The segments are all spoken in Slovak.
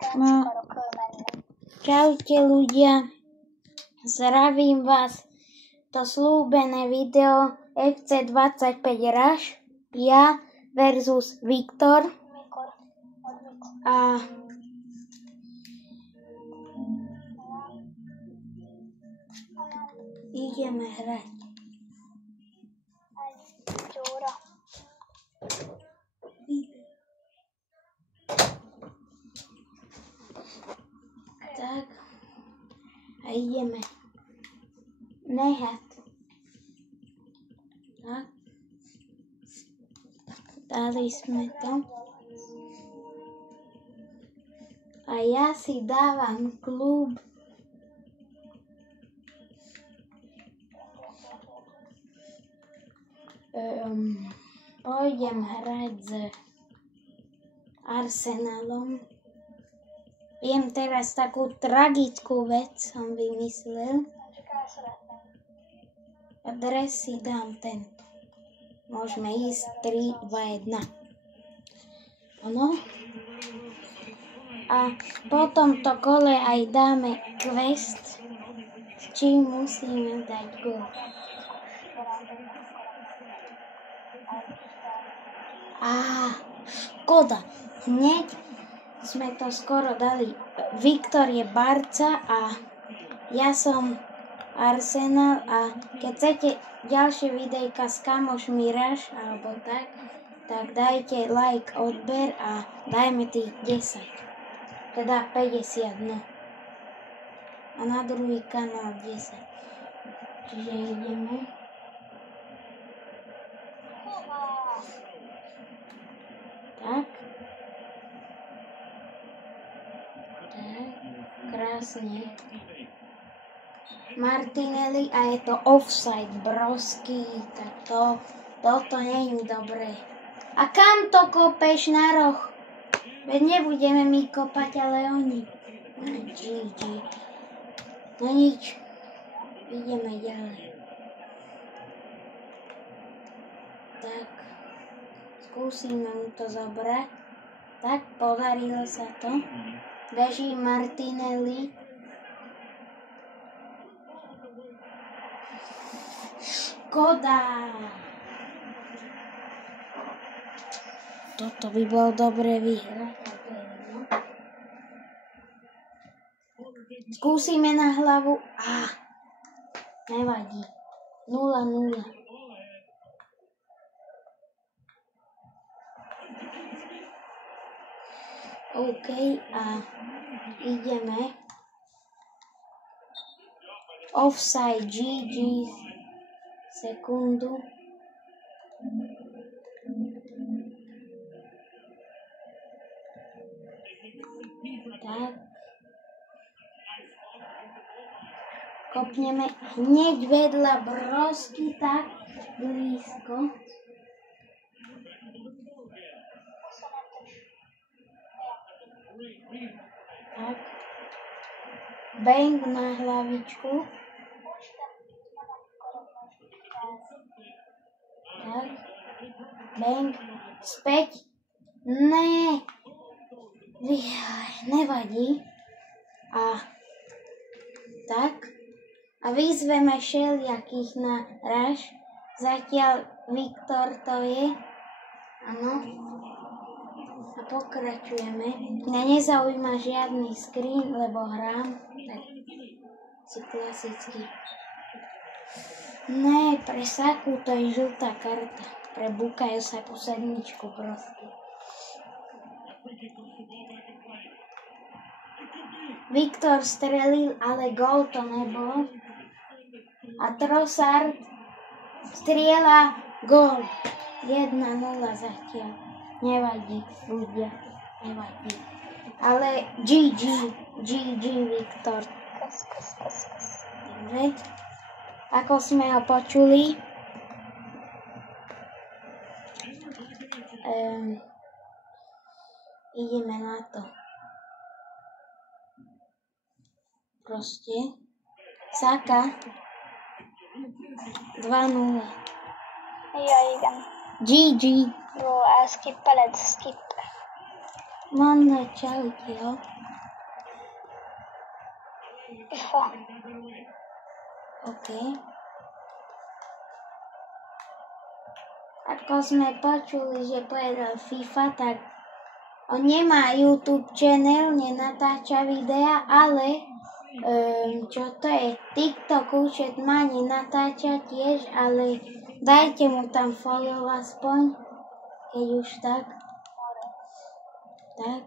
No, čaute ľudia, zdravím vás, to slúbené video FC25 Rush, ja versus Viktor a ideme hrať. Tak, a ideme nehať. Tak, dali sme to. A ja si dávam klub pôjdem hrať s Arsenalom. Viem teraz takú tragickú vec som vymyslel. A dres si dám tento. Môžeme ísť 3, 2, 1. Áno. A po tomto kole aj dáme quest, s čím musíme dať gól. Škoda. Hneď sme to skoro dali. Viktor je Barca a ja som Arsenal a keď chcete ďalšie videjka s kamošmi Rush alebo tak dajte like, odber a dajme tých 10. Teda 50, no. A na druhý kanál 10. Čiže ideme. Tak. Krásne. Martinelli a je to offside, brosky, tak toto nie je dobré. A kam to kopeš na roh? Veď nebudeme my kopať, ale oni. GG. No nič. Ideme ďalej. Tak. Skúsime mu to zobrať. Tak, podarilo sa to. Beží Martinelli. Škoda. Toto by bolo dobre vyhrať. Skúsime na hlavu. Nevadí. 0-0. OK, a ideme. Offside, GG. Sekundu. Tak. Kopneme hneď vedľa brosky, tak blízko. Tak. Bang na hlavičku. Tak. Bang. Späť. Ne. Nevadí. Tak. A vyzveme všelijakých na Rush. Zatiaľ Viktor to je. Áno. A pokračujeme. Mňa nezaujíma žiadny screen, lebo hrám. Tak si klasicky. Ne, pre Saku to je žltá karta. Pre Bukayo Saku 7 proste. Viktor strelil, ale gól to nebol. A Trossard strieľa gól. 1-0 zatiaľ. Nevadí, ľudia. Nevadí. Ale GG Viktor. Dobre. Ako sme ho počuli. Ideme na to. Proste. Saka. 2-0. Ja idem. GG. Jó, elskippeled, skip. Máme čauky, jo? OK. Ako sme počuli, že povedal FIFA, tak on nemá YouTube channel, nenatáča videa, ale čo to je, TikTok účet má, nenatáča tiež, ale dajte mu tam follow aspoň, keď už tak. Tak.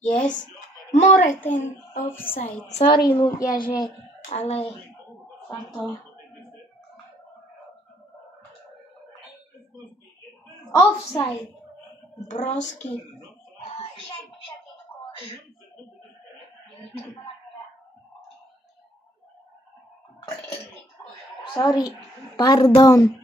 Yes. More ten offside. Sorry ľudia, že, ale to. Offside. Brosky. Sorry. Pardon.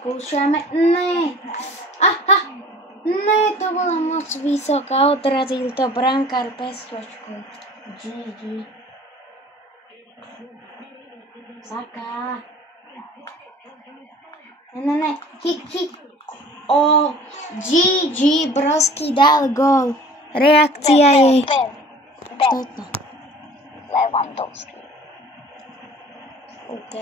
Skúšame. Ne. Aha. Ne, to bola moc vysoká. Odrazil to brankár pestočku. GG. Saka. Ne. Hit. O, GG, Brosky dal gól. Reakcia je toto. Lewandowski. OK.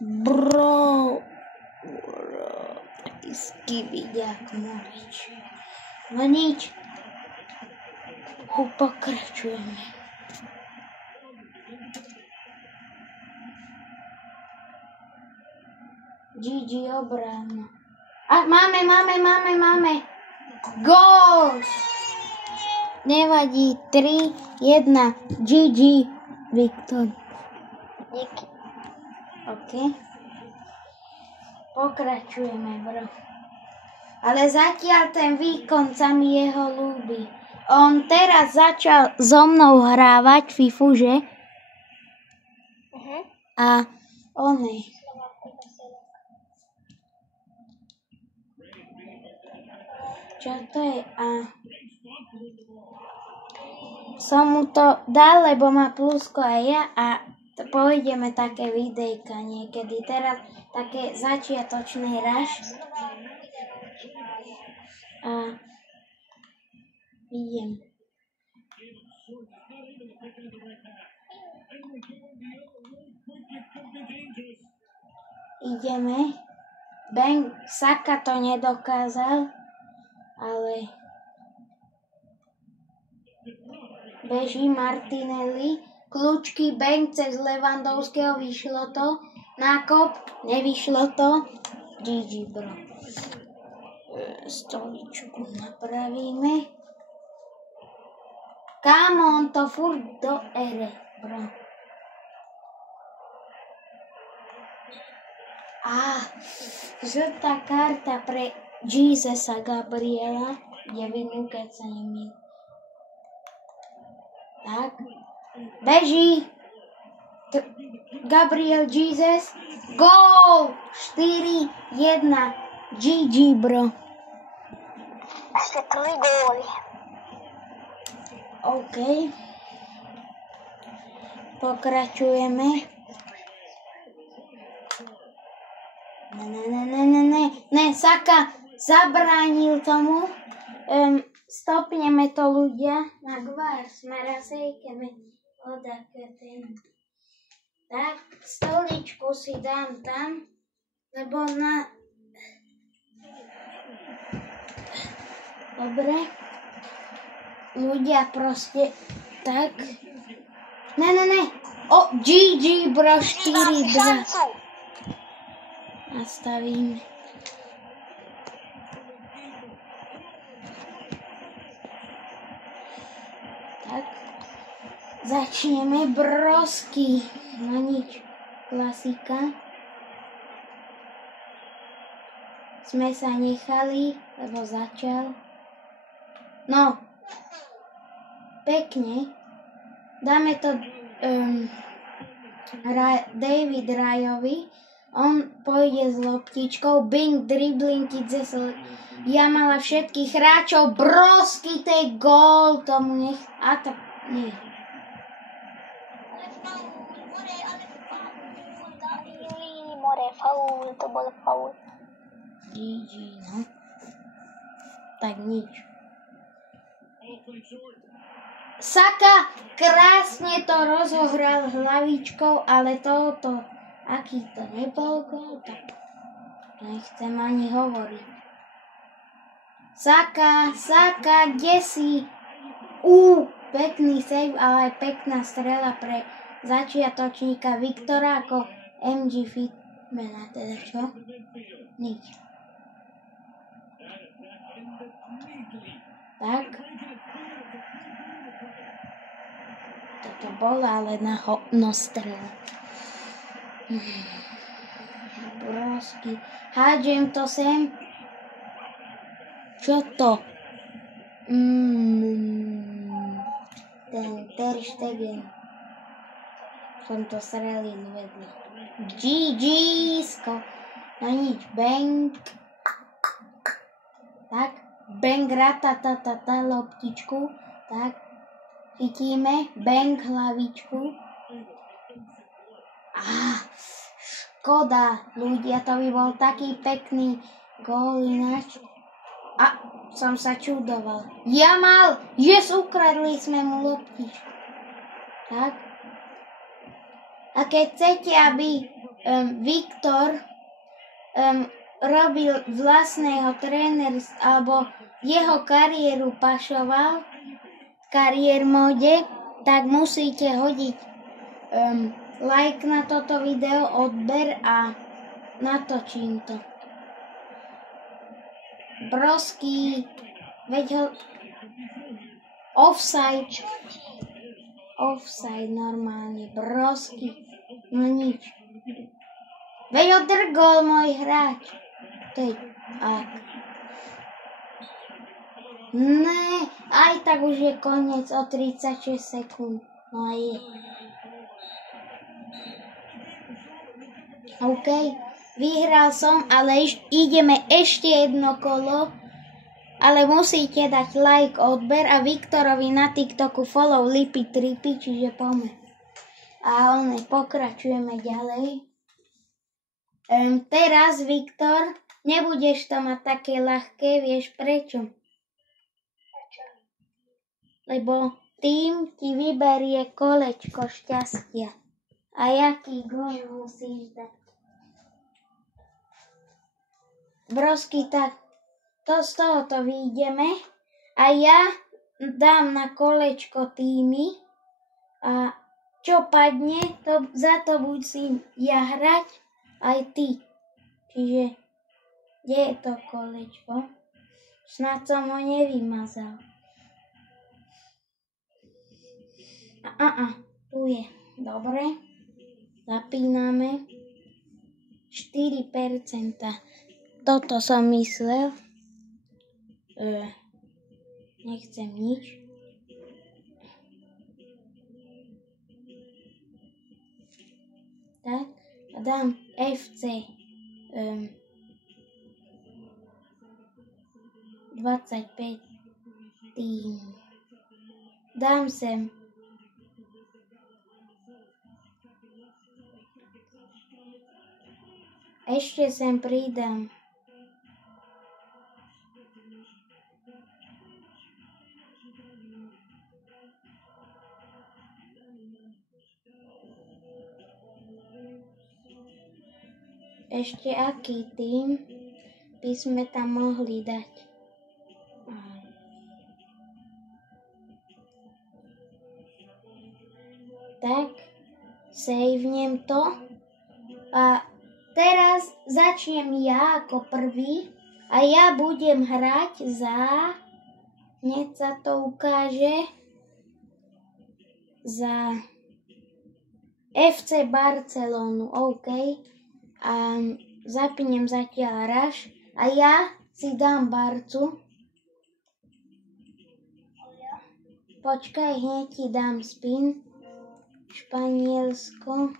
Bro. Taký skibiďák Morič. No nič. Pokračujeme. GG obrana. A máme. Gól! Nevadí. 3-1. GG. Viktor. Díky. OK. Pokračujeme, bro. Ale zatiaľ ten výkon sa mi jeho ľúbi. On teraz začal so mnou hrávať FIFU, že? A on je. Čo to je? A som mu to dal, lebo má plusko aj ja a pôjdeme také videjka niekedy. Teraz také začiatočný rush. A idem. Ideme. Bang, Saka to nedokázal, ale beží Martinelli. Kľúčky, bang cez Lewandowského, vyšlo to. Nákop, nevyšlo to. GG, bro. Stoličku napravíme. Kámo, on to furt do ere, bro. Žltá karta pre Jesusa Gabriela. 9, keď sa nemýlim. Tak. Beží. Gabriel Jesus. Gól! 4-1. GG, bro. Ešte 3 góly. OK. Pokračujeme. Ne, Saka zabránil tomu. Stopneme to ľudia. Na gvár sme razejkeme odaké ten. Tak, stoličku si dám tam, lebo na... Dobre. Ľudia proste tak. Ne. O, GG, bro, 4-2. Nastavíme. Tak. Začneme Brosky. No nič. Klasika. Sme sa nechali, lebo začal. No. Pekne. Dáme to David Rajovi, on pôjde s loptičkou, bing, dribling, ja mala všetkých hráčov, Broski, to je gól, tomu nech, a to, nie. More faul, to bol faul. GG, no. Tak nič. Saka krásne to rozohral hlavičkou, ale toto, aký to nebol gól, tak nechcem ani hovoriť. Saka, kde si? Pekný save, ale aj pekná strela pre začiatočníka Viktora ako MG Fitmana, teda čo? Nič. Tak. Toto bolo ale na strel. Broski. Hádžem to sem. Čo to? Ten Ter Stegen. Som to strelil vedľa. GG-sko. No nič. Bang. Tak. Bang, ratatatata, loptičku. Tak. Chytíme. Bang, hlavičku. Škoda, ľudia, to by bol taký pekný gól ináč. A som sa čudoval. Jamal, ukradli sme mu loptičku. Tak. A keď chcete, aby Viktor robil vlastného trénerstva, alebo jeho kariéru pašoval v kariér móde, tak musíte hodiť like na toto video, odber a natočím to. Broski, veď ho... Offside normálne, Broski, no nič. Veď ho drgol môj hráč. To je ak. Ne, aj tak už je koniec o 36 sekúnd. No a je. OK, vyhral som, ale ideme ešte jedno kolo, ale musíte dať like, odber a Viktorovi na TikToku follow Lipy Tripy, čiže poďme. A pokračujeme ďalej. Teraz, Viktor, nebudeš to mať také ľahké, vieš prečo? Lebo tým ti vyberie kolečko šťastia. A jaký gól musíš dať? Broski, tak z tohoto vyjdeme a ja dám na kolečko týmy a čo padne, za to musím ja hrať aj ty. Čiže, kde je to kolečko? Snad som ho nevymazal. Tu je. Dobre. Zapíname. 4%. Toto som myslel. Nechcem nič. Tak. A dám FC 25 tým. Dám sem ešte sem pridám ešte aký tým by sme tam mohli dať. Tak, savenem to a teraz začnem ja ako prvý a ja budem hrať za, hneď sa to ukáže, za FC Barcelonu, OK. A zapíniem zatiaľ Rush a ja si dám Barcu. Počkaj, hneď ti dám spin. Španielsko.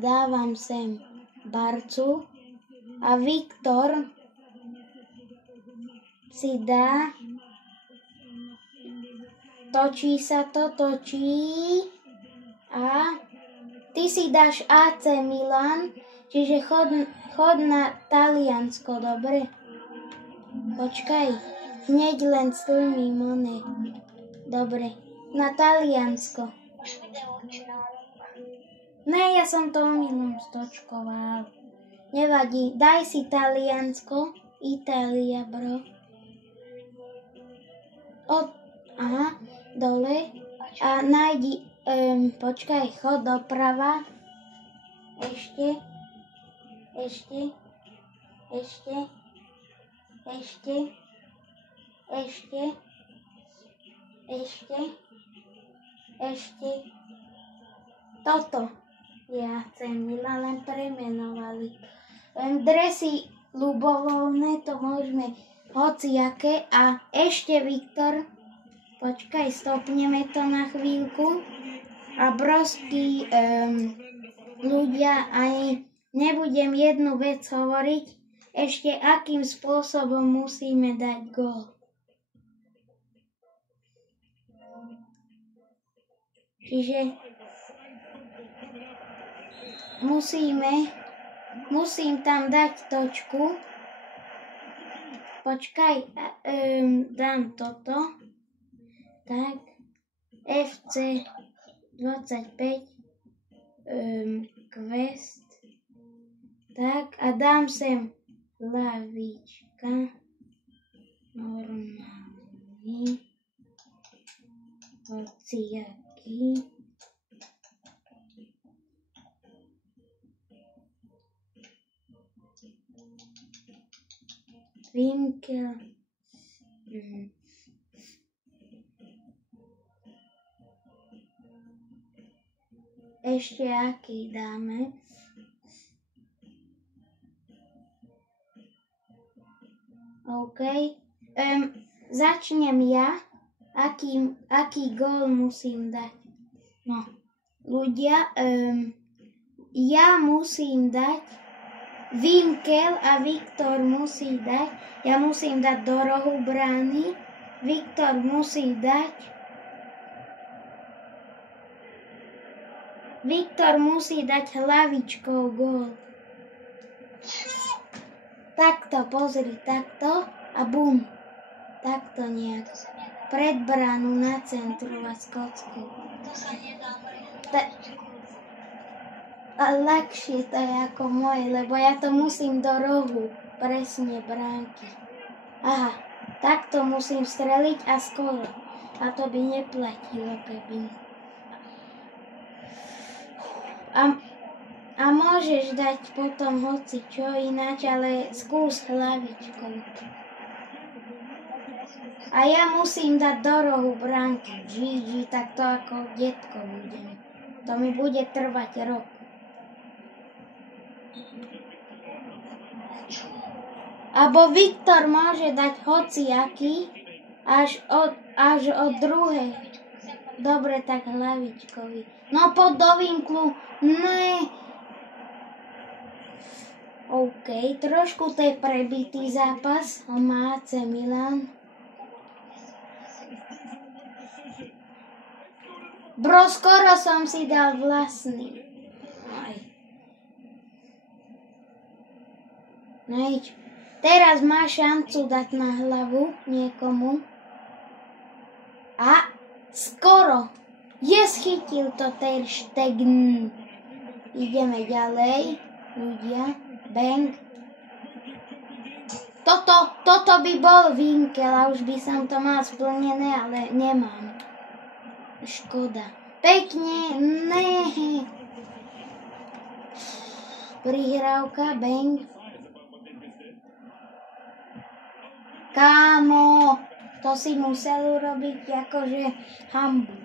Dávam sem Barcu a Viktor si dá, točí sa to, točí a ty si dáš AC Milan, čiže chod na Taliansko, dobre? Počkaj, hneď len stlmím one. Dobre, na Taliansko. Máš video či nálog? Ne, ja som to omylom stočkoval. Nevadí, daj si Taliansko, Itália, bro. Aha, dole. A nájdi, počkaj, chod doprava. Ešte. Toto. Ja chcem Milan, len premenovali. Dresy ľubovoľné, to môžeme hociaké. A ešte, Viktor, počkaj, stopneme to na chvíľku. A broskí ľudia, ani nebudem jednu vec hovoriť, ešte akým spôsobom musíme dať gól. Čiže musím tam dať točku. Počkaj, dám toto. Tak, FC 25, quest. Tak, a dám sem lavička. Normálny. Hociaký. Winkel. Ešte aký dáme? OK. Začnem ja. Aký gól musím dať? No, ľudia, ja musím dať, Winkel a Viktor musí dať, ja musím dať do rohu brány, Viktor musí dať, hlavičkou gól. Takto, pozri, takto a bum. Takto nejak. Pred bránu nacentrovať kocku. To sa nedá A ľahšie to je ako moje, lebo ja to musím do rohu. Presne bránky. Aha, takto musím streliť a skoro. A to by neplatilo, keby. A môžeš dať potom hoci čo ináč, ale skús hlavičkou. A ja musím dať do rohu bránky. GG, tak to ako detko budem. To mi bude trvať rok. Abo Viktor môže dať hociaký až od druhej. Dobre, tak hlavičkovi. No pod do vinklu. Ne. OK, trošku to je prebitý zápas. Má AC Milan. Bro, skoro som si dal vlastný. Aj. Nič. Teraz má šancu dať na hlavu niekomu. A skoro. Chytil to Ter Stegen. Ideme ďalej. Ľudia. Bang. Toto by bol Winkel a už by som to mal splnené, ale nemám. Škoda. Pekne, ne. Prihrávka, bang. Kámo, to si musel urobiť akože hambu.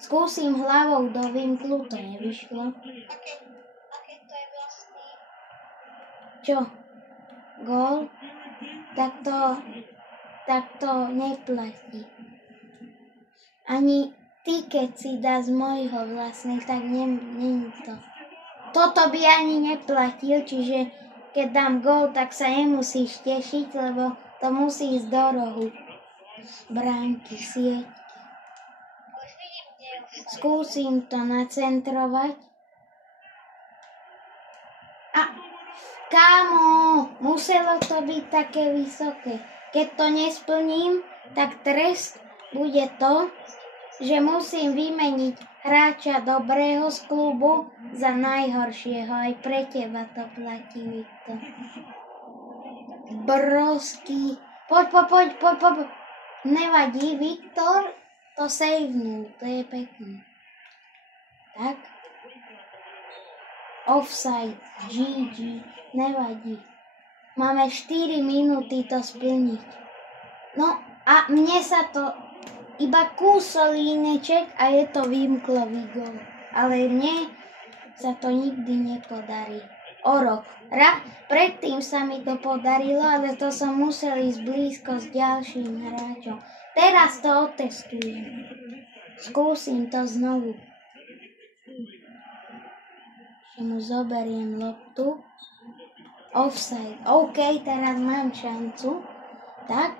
Skúsim hlavou do vinklu, to nevyšlo. Aké to je vlastný? Čo? Gól? Tak tak to neplatí. Ani ty, keď si dá z mojho vlastných, tak nie to. Toto by ani neplatil, čiže keď dám gól, tak sa nemusíš tešiť, lebo to musí ísť do rohu. Bránky, sieť. Skúsim to nacentrovať. A kámo, muselo to byť také vysoké. Keď to nesplním, tak trest bude to, že musím vymeniť hráča dobrého z klubu za najhoršieho. Aj pre teba to platí, Viktor. Brosky. Poď. Nevadí, Viktor to savenul, to je pekné. Tak. Offside, GG, nevadí. Máme 4 minúty to splniť. No a mne sa to iba kúsol líneček a je to výmklový gól. Ale mne sa to nikdy nepodarí. O rok. Predtým sa mi to podarilo, ale to som musel ísť blízko s ďalším hráčom. Teraz to otestujem. Skúsim to znovu. Že mu zoberiem loptu. Offside. OK, teraz mám šancu. Tak.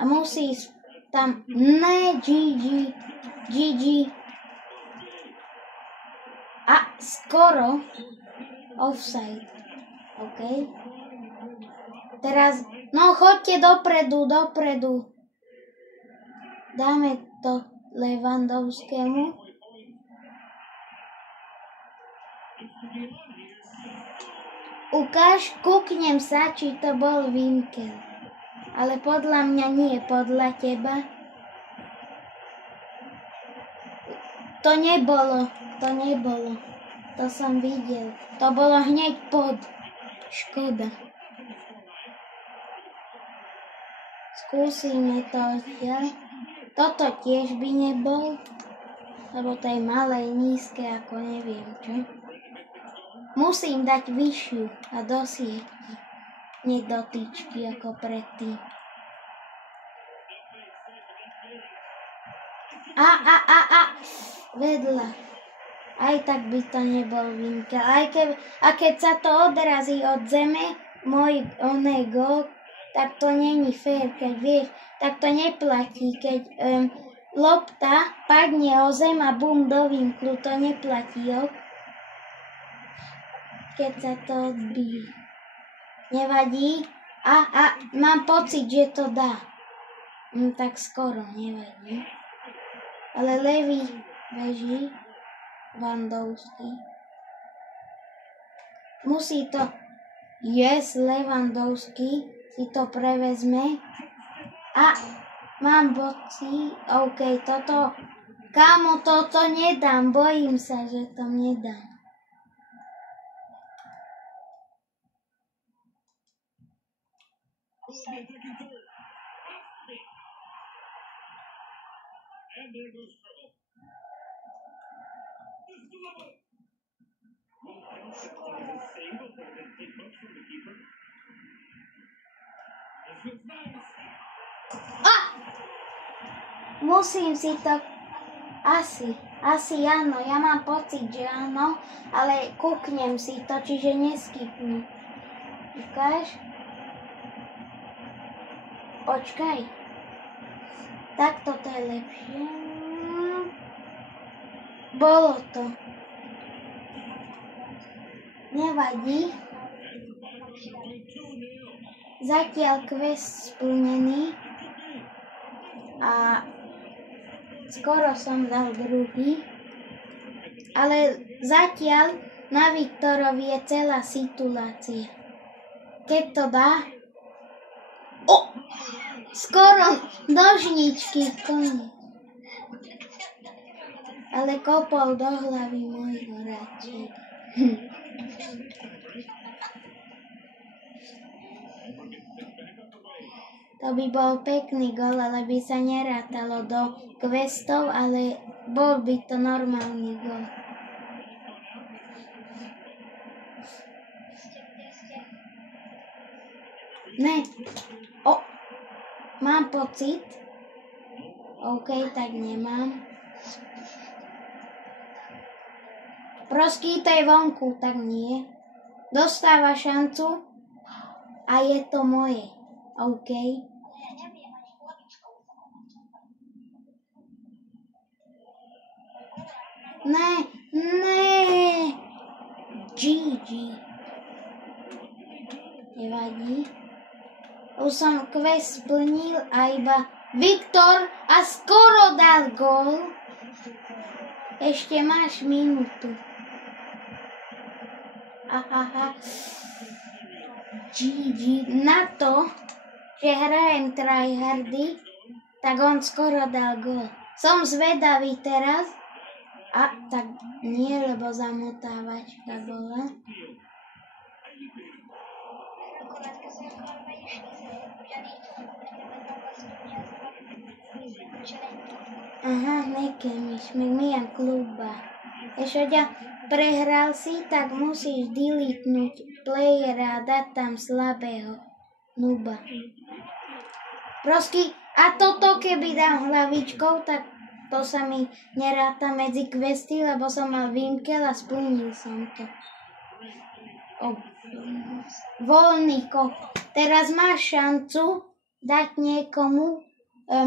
A musí ísť tam. Ne, GG. A skoro. Offside. OK. Teraz, no choďte dopredu. Dáme to Lewandowskému. Ukáž, kúknem sa, či to bol Winkel. Ale podľa mňa nie, podľa teba. To nebolo. To som videl. To bolo hneď pod. Škoda. Skúsime to odtiaľ. Toto tiež by nebol, lebo to je malé, nízke, ako neviem čo. Musím dať vyššiu a do sieti. Nie do tyčky, ako predtým. Vedľa. Aj tak by to nebol Winkel. A keď sa to odrazí od zeme, môj gól, tak to není fér, keď vieš, tak to neplatí, keď lopta padne o zem a bum do vinklu, to neplatí, jo? Keď sa to odbíje. Nevadí? Mám pocit, že to dá. Tak skoro, nevadí. Ale levý beží, Lewandowski. Musí to, Lewandowski si to prevezme. A mám boci, OK, toto, kámo, toto nedám, bojím sa, že to nedám. Musím si to... Asi áno, ja mám pocit, že áno, ale kúknem si to, čiže neskipni. Ukáž? Počkaj. Tak toto je lepšie. Bolo to. Nevadí. Zatiaľ quest splnený. A skoro som dal druhý. Ale zatiaľ na Viktorovi je celá situácia. Keď to dá... Skoro nožničky, koniec. Ale kopol do hlavy môjho radšej. To by bol pekný gól, ale by sa nerátalo do questov, ale bol by to normálny gól. Ne. Mám pocit. OK, tak nemám. Proskýtaj vonku, tak nie. Dostáva šancu a je to moje. OK. Ne. GG. Nevadí. Už som quest splnil a iba Viktor a skoro dal gól. Ešte máš minútu. Aha. GG. Na to, že hrajem tryhardy, tak on skoro dal gól. Som zvedavý teraz. A tak nie, lebo zamotávačka bola. Aha, nekemiš, mi je kluba. Ešte prehral si, tak musíš deletnúť playera a dať tam slabého nuba. Prosky, a toto keby dám hlavičkou, tak to sa mi neráta medzi questy, lebo som mal Winkel a splnil som to. Voľný kop. Teraz máš šancu dať niekomu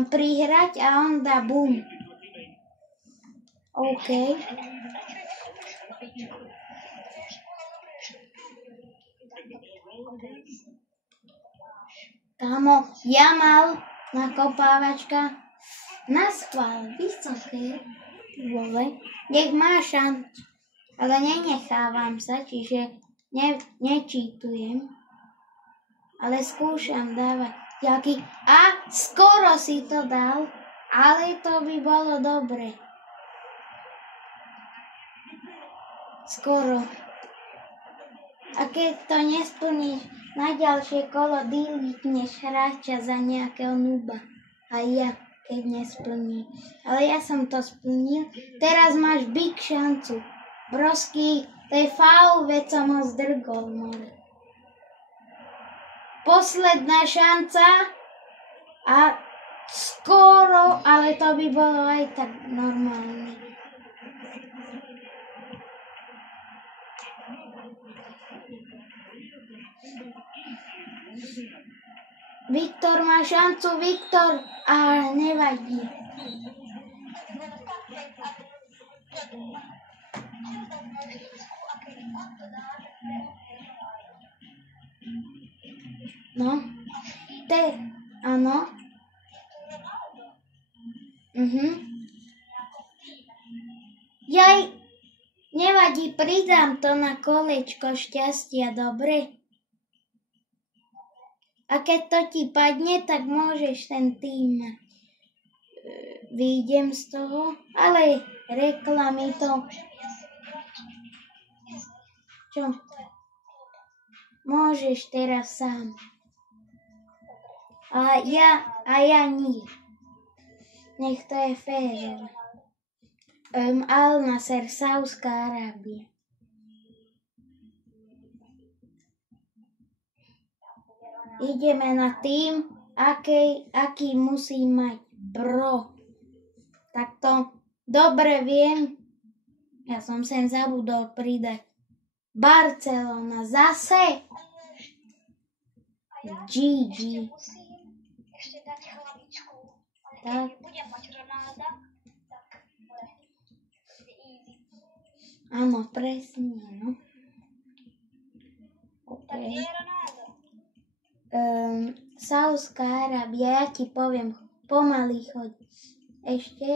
prihrať a on dá boom. OK. Kámo, Jamal, nakopávačka. Naschvál, vysoké, vole, nech má šancu, ale nenechávam sa, čiže nečítujem, ale skúšam dávať ďaky. A skoro si to dal, ale to by bolo dobre. Skoro. A keď to nesplníš, na ďalšie kolo deletneš hráča za nejakého nuba. A ja. Keď nesplní. Ale ja som to splnil. Teraz máš big šancu. Brosky, to je faul, veď som ho zdrgol, more. Posledná šanca a skoro, ale to by bolo aj tak normálne. Viktor má šancu, Viktor, ale nevadí. No, áno. Jaj, nevadí, pridám to na kolečko šťastia, dobre? A keď to ti padne, tak môžeš ten tým mať. Vyjdem z toho, ale reklamy to... Čo? Môžeš teraz sám. A ja nie. Nech to je férové. Al-Nasser, Saudská Arábia. Ideme na tým, aký musí mať bro. Tak to dobre viem. Ja som sem zabudol pridať. Barcelona zase. GG. Ešte dať hlavičku. Ale tak. keď budem mať Ronalda, tak bude easy. Áno, presne, no. Tak kde je Ronaldo? Saudská Arábia, ja ti poviem, pomaly choď. Ešte.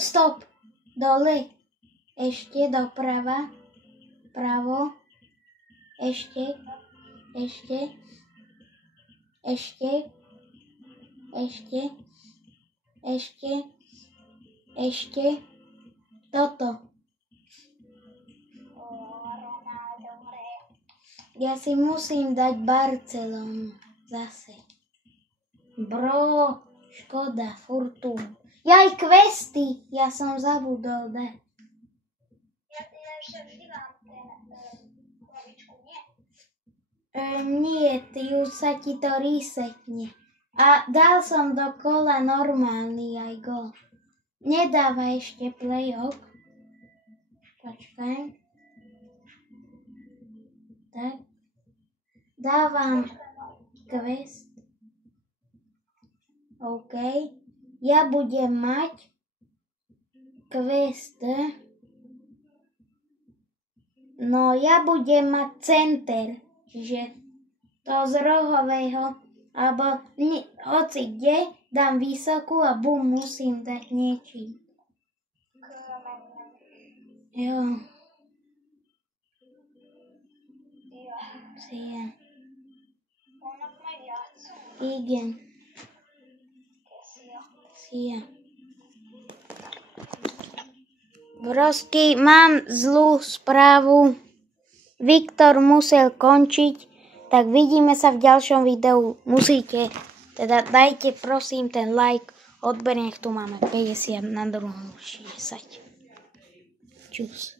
Stop, dole, ešte doprava, pravo, ešte, toto. Ja si musím dať Barcelonu zase. Bro, škoda, furtún. Jaj, questy, ja som zabudol dať. Ja ešte vždy mám ten krabičku, nie? Nie, ty už sa ti to resetne. A dal som do kola normálny aj gól. Nedáva ešte play-off. Počkaj. Tak. Dávam quest. OK. Ja budem mať quest. No, ja budem mať center. Čiže to z rohového, alebo hoci kde, dám vysokú a bum, musím dať niečím. Jo. Szia. Vannak megjátszunk. Igen. Szia. Szia. Brosky, mám zlú správu. Viktor musel končiť, tak vidíme sa v ďalšom videu. Musíte, teda dajte prosím ten like, odber, nech tu máme 50, na druhom 60. Čus.